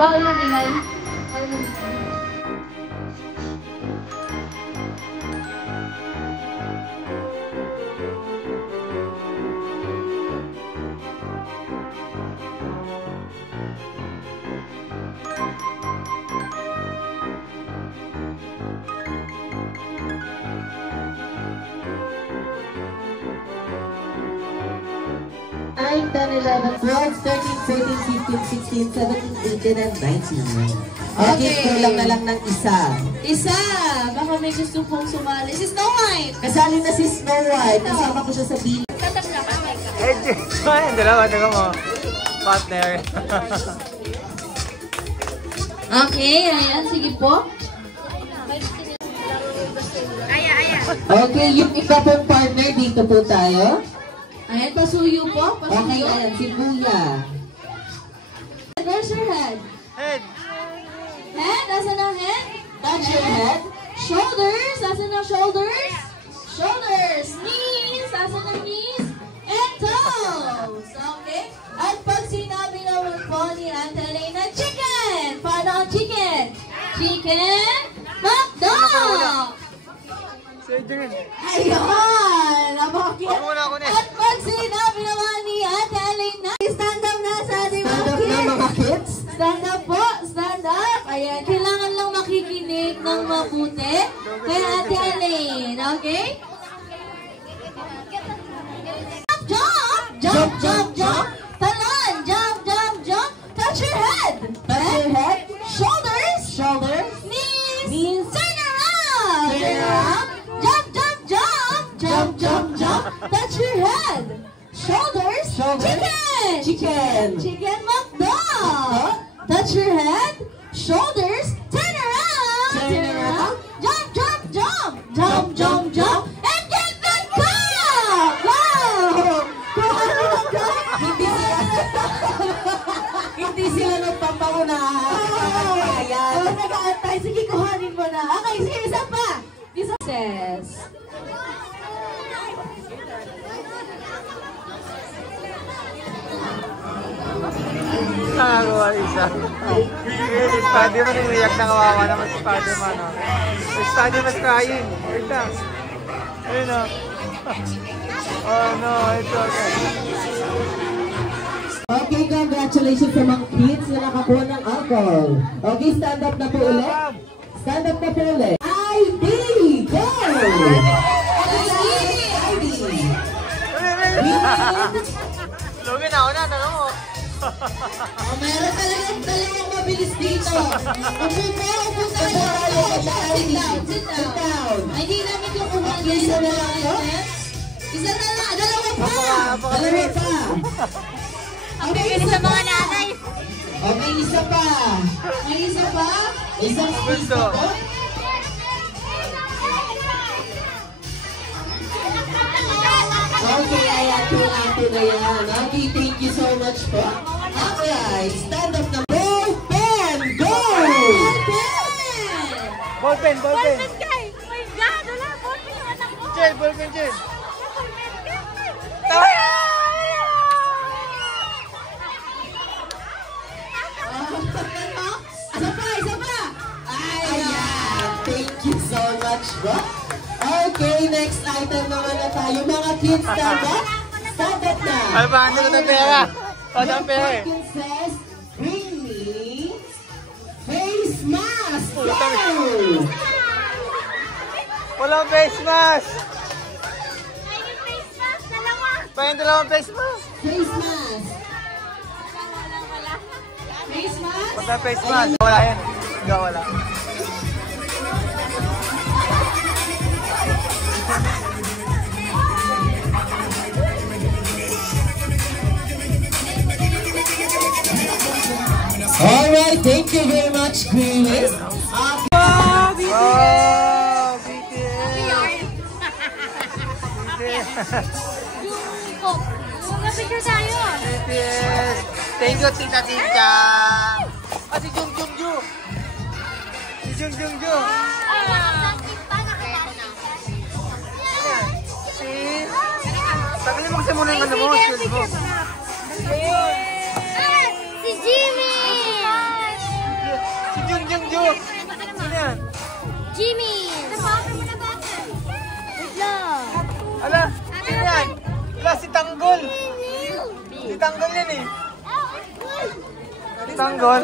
Bawal na tingnan. Nine, 10, 11, 12, 13, 14, 15, 16, 17, 18, and 19. Okay, kulang na lang ng isa. Isa! Baka may gusto pong sumali. Si Snow White! Kasali na si Snow White. Kasama ko siya sa bilang. Tatapla ka, Mika. Ayun, dalawa mo. Partner. Okay, ayan. Sige po. Okay, yung iba pong partner, dito po tayo. Ayan, pasuyo po. Okay, Pasuyo. ayan, si Kuya. Where's your head? Head. Head? Asan ang head? Touch your head. Shoulders? Asan ang shoulders? Shoulders. Knees? Asan ang knees? And toes. Okay? At pag sinabi naman po ni Ate Elena, chicken! Paano ang chicken? Chicken? McDo! Ayun! Napaka-cute! At pag sinabi naman ni Ate Elena, stand up na sa ating mga kids! Stand up na mga kids! Stand up po! Stand up! Ayan, kailangan lang makikinig ng mabuti kay Ate Elaine, okay? Jump! Jump, jump, jump! Talon! Jump, jump, jump! Touch your head! Touch your head. Shoulders! Shoulders. Knees! Knees. Turn around! Turn around. Jump, jump, jump! Jump, jump, jump! Touch your head! Shoulders! Shoulders. Chicken! Chicken. Chicken McDo! Touch your head! Shoulders! Turn around! Turn around. Jump, jump, jump! Jump, jump, jump! And get the cup! Wow! Kuha na ng cup! Hindi sila nagpapangunahan. Ayan. Oh, nag-aantay. Sige, kuhanin mo na. Okay, sige, isa pa. Isa. Says. Nakagawa isa. Si Spider-Man yung react na kawawa naman si Spider-Man. Si Spider-Man crying. Wait lang. Ayun o. Oh no, it's okay. Okay, congratulations sa mga kids na nakakuha ng alcohol. Okay, stand up na po ulit. Stand up na po ulit. ID! Go! ID! Lugin ako na, tanong mo. Meron talagang mabilis dito. Upo po tayo. Sit down, sit down. Ay, hindi namin yung kuha. Isa na lang. Isa na lang. Dalawa pa. Dalawa pa. Okay, isa mga nanay. Okay, isa pa. May isa pa? Isang Gusto. Okay, ayan po natin na yan. Okay, thank you so much po. Alright, stand up na. Ball pen, go! Ballpen, ballpen. Kay! My God! Wala! Ballpen yung anak ko! Jen, ballpen, Jen. Isa pa! Isa pa! Ayan, thank you so much po. Okay, next item naman na tayo. Mga kids, stand up. Stand up na. Ano ba? Ano na pera? Ano ang pera eh? Says, bring me face mask. Go! Walang face mask! Pahing dalawang face mask! Face mask. Face mask? Wala face mask. Wala yan. Hindi wala. Alright, thank you very much, Queenie. Oh, BTS! Mag-picture tayo! BTS! Thank you, Tita Tita! Ah, si Jung Jung Ju! Si Jung Jung Ju! Tagalin mo kasi muna yung ano mo, shield mo. Si G! Jimmy! Si Junjun Ju. Sino yan? Jimmy! Wait lang. Ala, sino yan? Ala, si Tanggol. Si Tanggol yan eh. Si Tanggol.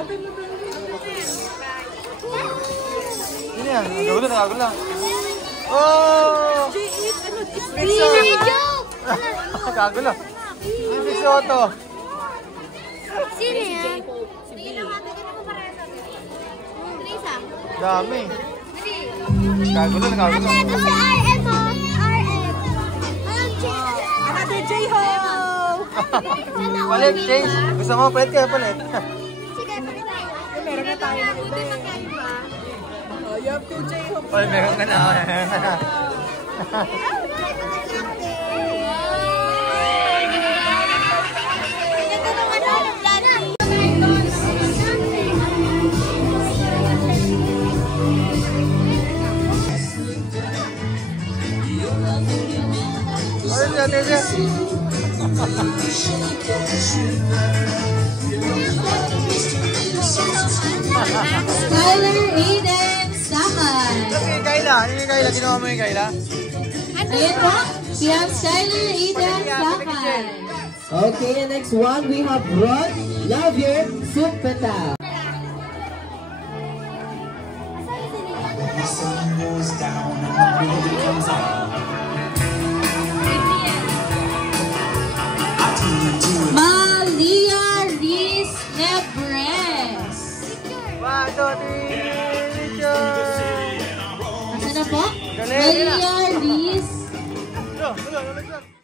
Sino yan? Nakagulo. Oh! Big Soto. Nakagulo. Big Soto. Sino yan? Dami. Nakagulo. Ito si RM mo. RM. Another J-Ho! Palit, change. Gusto mo, palit kaya palit. Sige, palit tayo. Meron na tayo na iba eh. Oh, you have two J-Ho. Oy, meron ka na. Ay, Skyler Aiden Saman. yung Kayla. Ano yung Kayla? Ginawa mo yung Kayla? Ayan po, si Skyler Aiden Saman. Okay, and next one we have Rod Lavier Supeta. Malia Riz Nebres. Asa na po? Galing, Malia Riz Hello.